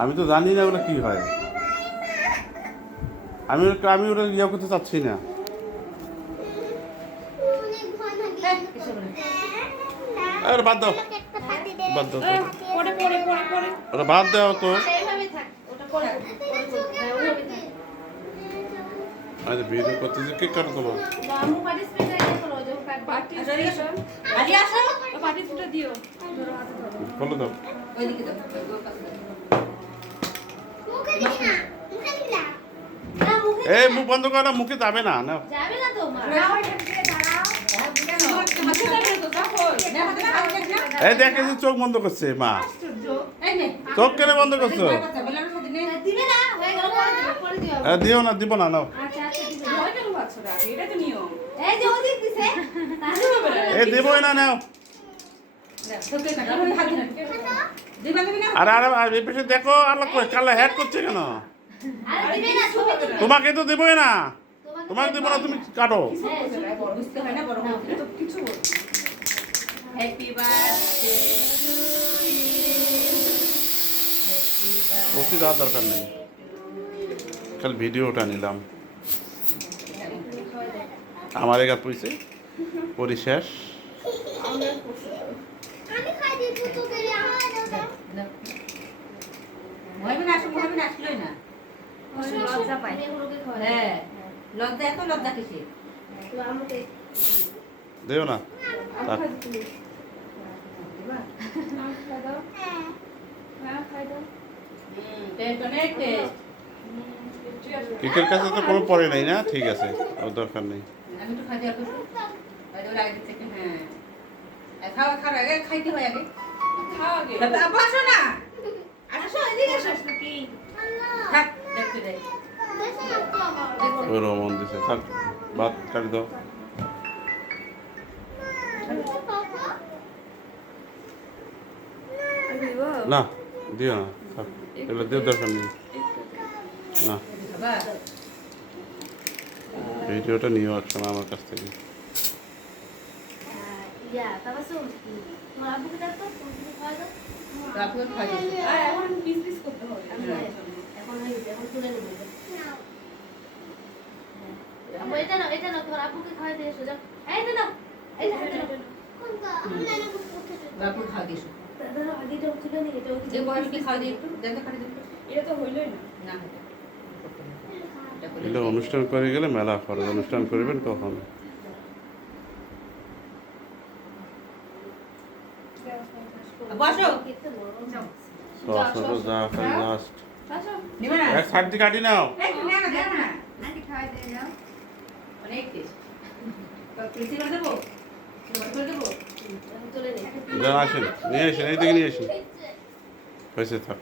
আমি তো জানি না ওগুলো কি হয়। আমি ওটা ইয়ে করতে চাচ্ছি না। আরে বাদ দাও, বাদ দাও, ওটা বাদ দাও তো। আচ্ছা ভিডিও করতেছি, কে কাটো তোমার? বলো দাও। এই মুখ বন্ধ করো, মুখে যাবে না। না এই দেখে চোখ বন্ধ করছে মা। চোখ কেন বন্ধ করছো? দিও না, দিব না, নাও। এই দিবই না, নাও। আরে আরে পেছনে দেখো, আল্লাহ কালা হ্যাড করছে কেন? তোমাকে তো দেবই না, তোমাকে দেবো না, তুমি কাটো। ওটি দেওয়ার দরকার নেই, খালি ভিডিওটা নিলাম। আমার এগাত পয়সে পরিশেষ। দেও না কেকের কাছে তো কোনো পরে নাই না, ঠিক আছে, আর দরকার নেই। ওর মন দিছে, থাক ভাত কাটি দাও। না দিও না, থাক, এগুলো দিও, দরকার নেই। না ভিডিওটা নিয়ে আসছো না আমার কাছ থেকে। এটা অনুষ্ঠান করে গেলে মেলা খরচ, অনুষ্ঠান করবেন কখন? এক সাইড দিয়ে কাটি নাও। আসেন, নিয়ে আসেন, এইদিকে নিয়ে আসেন, হয়েছে, থাক।